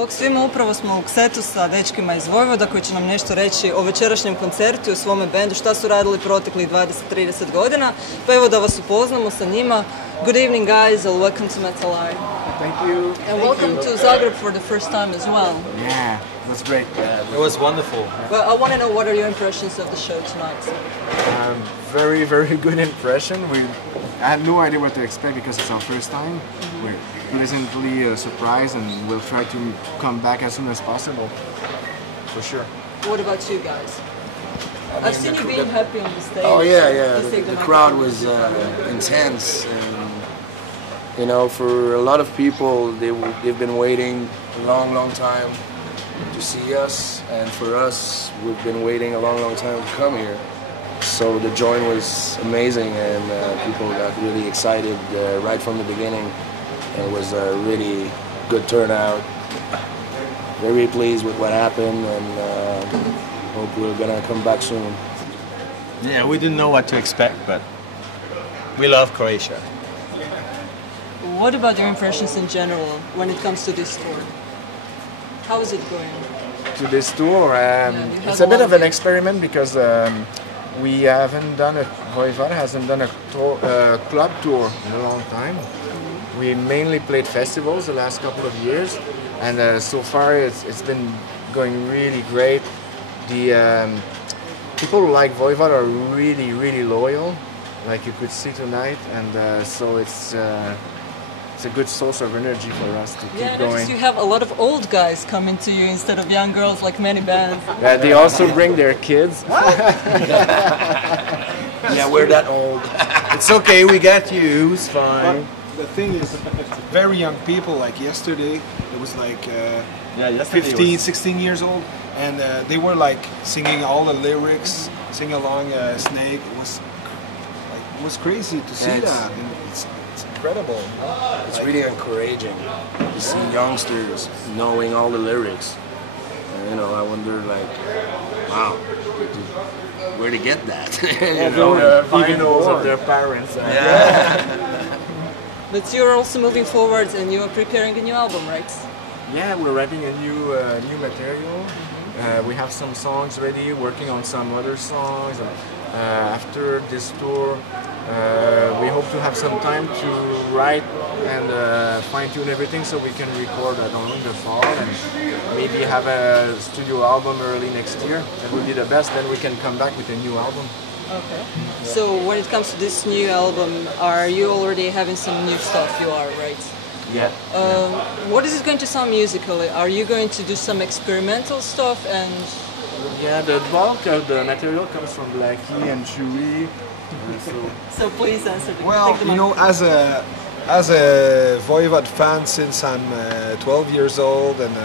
Bog svima, upravo smo u KSET-u sa dečkima iz Voivoda koji će nam nešto reći o večerašnjem koncertu i o svome bendu, šta su radili proteklih 20-30 godina. Pa evo da vas upoznamo sa njima. Good evening guys, and welcome to Metal Eye. Thank you. And welcome to Zagreb for the first time as well. Yeah, that's great. It was wonderful. Well, I want to know, what are your impressions of the show tonight? Very, very good impression. I had no idea what to expect because it's our first time. We're pleasantly surprised, and we'll try to come back as soon as possible, for sure. What about you guys? I've seen you being happy on the stage. Oh yeah. The crowd was intense, and you know, for a lot of people, they've been waiting a long time to see us, and for us, we've been waiting a long time to come here. So the join was amazing, and people got really excited right from the beginning. It was a really good turnout. Very pleased with what happened, and hope we're gonna come back soon. Yeah, we didn't know what to expect, but we love Croatia. What about your impressions in general when it comes to this tour? How is it going? To this tour, it's a bit of an experiment because we haven't done Voivod hasn't done a club tour in a long time. We mainly played festivals the last couple of years, and so far it's been going really great. The people who like Voivod are really loyal, like you could see tonight, and so it's a good source of energy for us to keep going. You have a lot of old guys coming to you instead of young girls like many bands. Yeah, they also bring their kids. Yeah, we're that old. It's okay, we got you, it's fine. The thing is, very young people, like yesterday, it was like 15, 16 years old, and they were like singing all the lyrics, sing along Snake. It was crazy to see that. And it's incredible. It's really encouraging to see youngsters knowing all the lyrics. You know, I wonder, like, wow, where to get that? Vinyls of their parents. But you're also moving forward, and you are preparing a new album, right? Yeah, we're writing a new material. We have some songs ready, working on some other songs. After this tour, we hope to have some time to write and fine-tune everything so we can record in the fall and maybe have a studio album early next year. That would be the best. Then we can come back with a new album. Okay. So when it comes to this new album, are you already having some new stuff? You are, right? Yeah. What is it going to sound musically? Are you going to do some experimental stuff and? Yeah, the bulk of the material comes from Blackie and Chewie. So please answer. Well, you know, as a Voivod fan since I'm 12 years old, and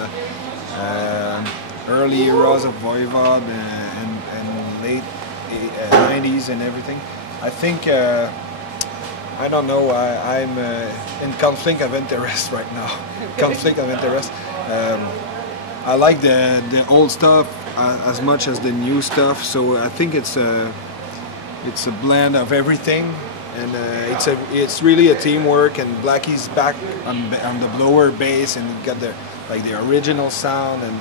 early eras of Voivod and late 90s and everything, I think I don't know. I'm in conflict of interest right now. Conflict of interest. I like the old stuff as much as the new stuff, so I think it's a blend of everything, and it's really a teamwork. And Blackie's back on the blower bass, and got the original sound, and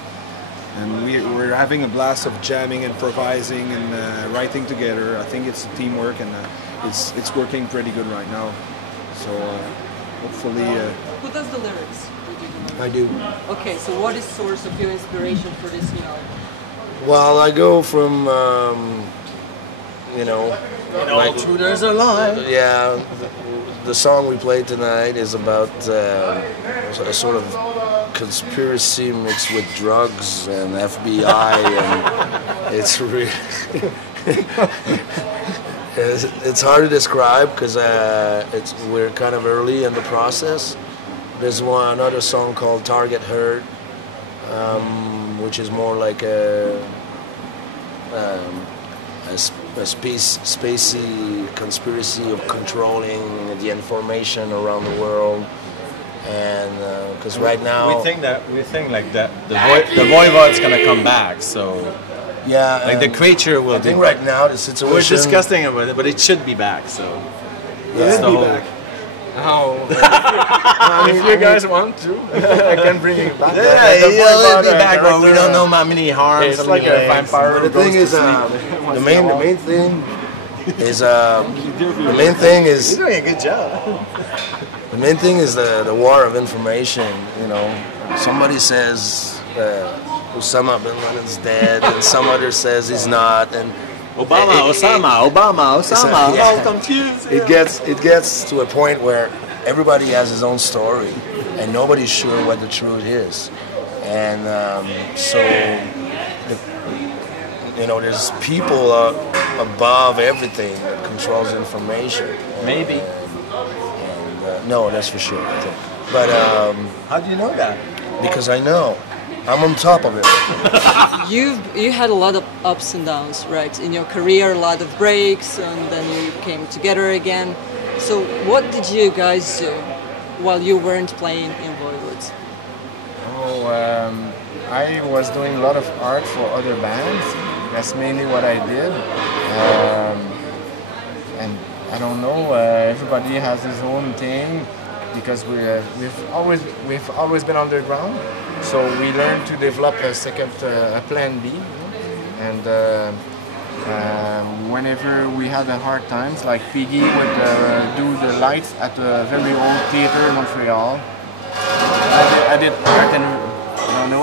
we're having a blast of jamming, improvising, and writing together. I think it's a teamwork, and it's working pretty good right now. So hopefully. Who does the lyrics? I do. Okay, so what is source of your inspiration for this new album? Well, I go from you know, like, Intruders are live. yeah, the song we played tonight is about a sort of conspiracy mixed with drugs and FBI, and it's really it's hard to describe because we're kind of early in the process. There's another song called Target Hurt, which is more like a spacey conspiracy of controlling the information around the world, and because right now we think like that the Voivod's gonna come back, so yeah, like the creature will. I think right now the situation we're discussing about it, but it should be back. So yeah. It'll be back. Oh, if you guys want to, I can bring you back. Yeah, he'll be back, but we don't know how many harms. It's like a vampire. But the thing is, the main thing is You're doing a good job. the main thing is the war of information. You know, somebody says Osama bin Laden's dead, and some other says he's not, and Osama. Yeah. All confused. it gets to a point where everybody has his own story, and nobody's sure what the truth is, and so there's people above everything that controls information. Maybe. And no, that's for sure. I think. But How do you know that? because I know, I'm on top of it. You had a lot of ups and downs, right? In your career, a lot of breaks, and then you came together again. So what did you guys do while you weren't playing in Voivod? Oh, I was doing a lot of art for other bands. That's mainly what I did. And I don't know, everybody has his own thing because we've always been underground. So we learned to develop a plan B, and whenever we had the hard times, like Piggy would do the lights at a very old theater in Montreal. I did art, and I don't know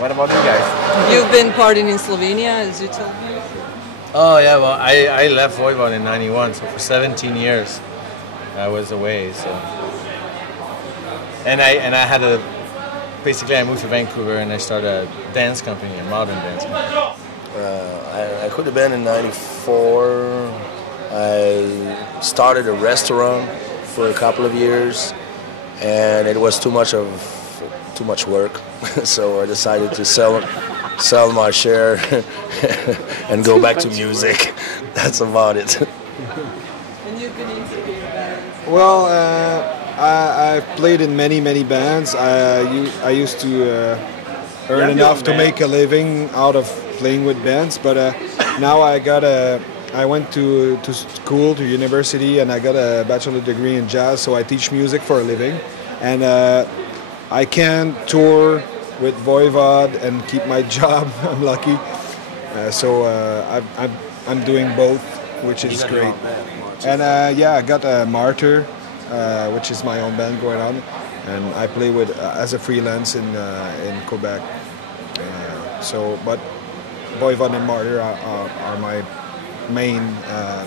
what about you guys? You've been partying in Slovenia, as you told me. Oh yeah, well I left Voivod in '91, so for 17 years I was away. So and I had basically I moved to Vancouver and I started a dance company, a modern dance company. I could have been in '94. I started a restaurant for a couple of years, and it was too much work, so I decided to sell my share and go back to music. That's about it. And you've been into bands? Well, I've played in many bands. I used to earn enough to make a living out of playing with bands, but now I went to school, to university, and I got a bachelor degree in jazz, so I teach music for a living. And I can tour with Voivod and keep my job. I'm lucky. So I'm doing both, which is great. And yeah, I got a Martyr, which is my own band going on, and I play with as a freelance in Quebec. But Voivod and Martyr are my main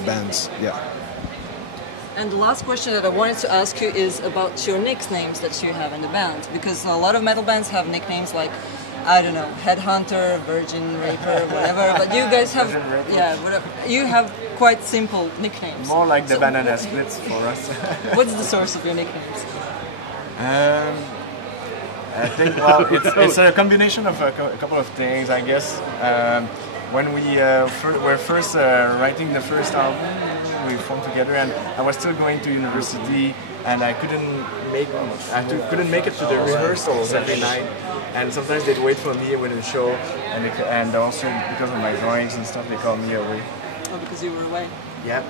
bands. Yeah. And the last question that I wanted to ask you is about your nicknames that you have in the band, because a lot of metal bands have nicknames like, I don't know, Headhunter, Virgin Raper, whatever. But you guys have, whatever. You have quite simple nicknames. More like the banana splits for us. What's the source of your nicknames? I think, well, it's a combination of a couple of things, I guess. When we were first writing the first album, we formed together, and I was still going to university, and I couldn't make it to the rehearsals every night, and sometimes they'd wait for me with a show, and also because of my drawings and stuff, they called me away. Oh, because you were away. Yep.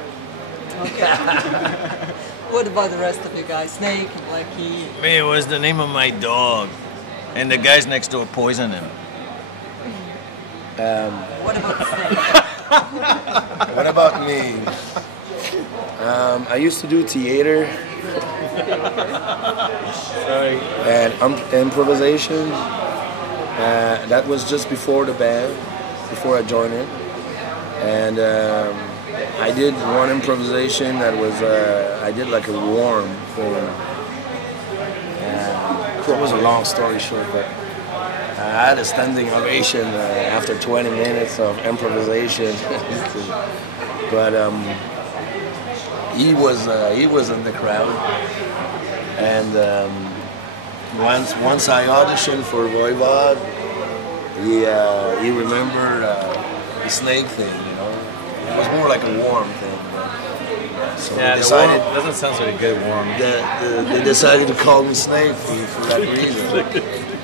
Okay. What about the rest of you guys? Snake, Blackie? It was the name of my dog, and the guys next door poisoned him. What about Snake? What about me? I used to do theater and improvisation. That was just before the band, before I joined it. And I did one improvisation that was, I did like a warm thing. It was a long story short, but I had a standing ovation after 20 minutes of improvisation. But he was in the crowd, and once I auditioned for Voivod, he remembered the snake thing. You know, it was more like a warm thing. So Yeah, they decided. warm doesn't sound so good. Warm. They decided to call me Snake for that reason.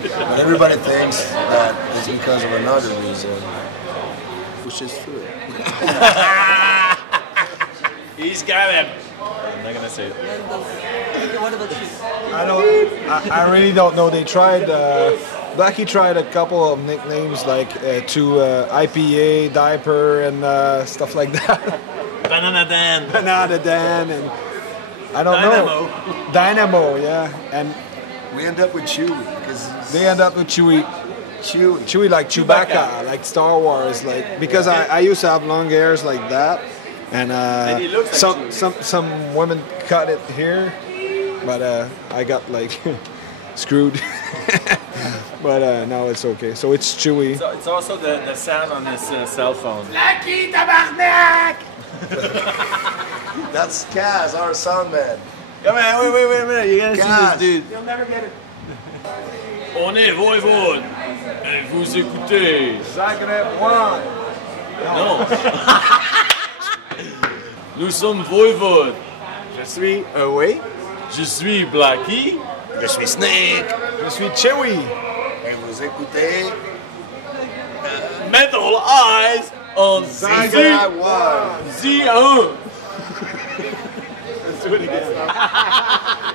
But everybody thinks that it's because of another reason, which is true. He's ZAGREB. I'm not gonna say it. What about you? I really don't know. They tried. Blackie tried a couple of nicknames like IPA, diaper, and stuff like that. Banana Dan. Banana Dan, and I don't know. Dynamo, yeah. And We end up with Chewie because they end up with Chewie. Chewie like Chewbacca, like Star Wars, like because I used to have long hairs like that, and he looks like some women cut it here, but I got like screwed. But now it's okay. So it's Chewie. So it's also the sound on his cell phone. Lucky Tabarnak! That's Kaz, our sound man. Come on, wait a minute. You gotta Kaz. see this dude. You'll never get it. On est Voivod. Et vous écoutez. ZAGREB 1. Non. Nous sommes Voivod. Je suis away. Je suis Blackie. Je suis Snake. Je suis Chewie. Et vous écoutez Metal Eyes on ZAGREB 1. Z1.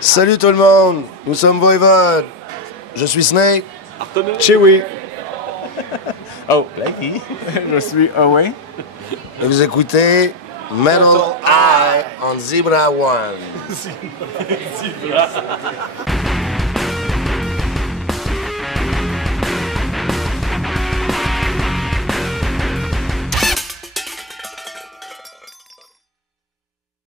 Salut tout le monde, nous sommes Voivod. Je suis Snake. Chewie. Oh, Blackie. Je suis away. Et vous écoutez Metal Eye on Zebra 1. Zebra.